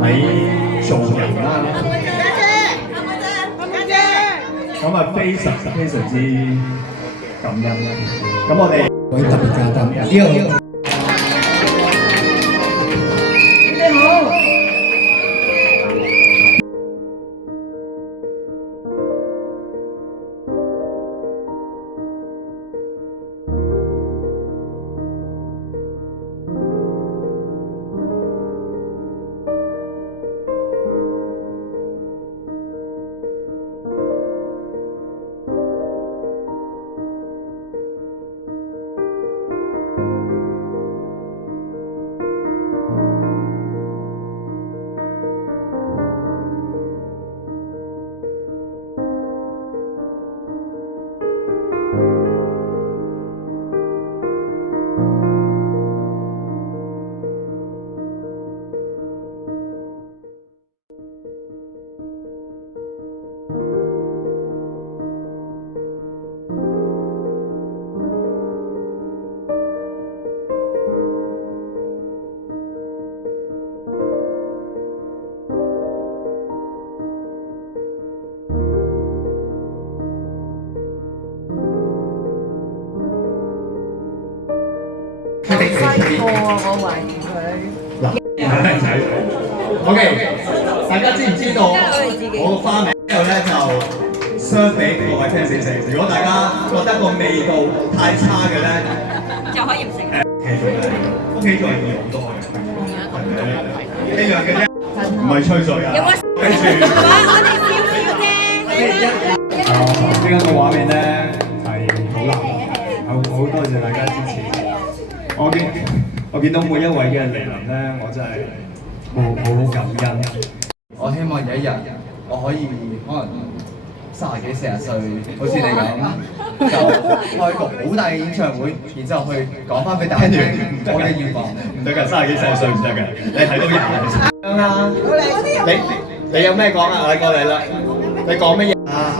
喺做人啦，咁啊非常之感恩啦。咁我哋位特別嘉賓，你好。西貨啊！我懷疑佢。嗱，仔 ，OK， 大家知唔知道我個花名之後咧就 serve 俾各位 fans 食。如果大家覺得個味道太差嘅咧，就可以唔食。OK 咗咧，屋企仲係要好多嘅，呢樣嘅啫，唔係吹水啊。跟住，我哋少少啫。呢個畫面咧係好難，好多謝大家支持。我見到每一位嘅嚟臨咧，我真係好感恩。我希望有一日我可以可能30幾40歲，好似你咁，就開個好大嘅演唱會，然之後去講翻俾大家聽我嘅願望。唔得㗎，30幾40歲唔得㗎，你睇到人啊！你有咩講啊？你過嚟啦，你講乜嘢啊？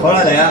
好啦，嚟啦！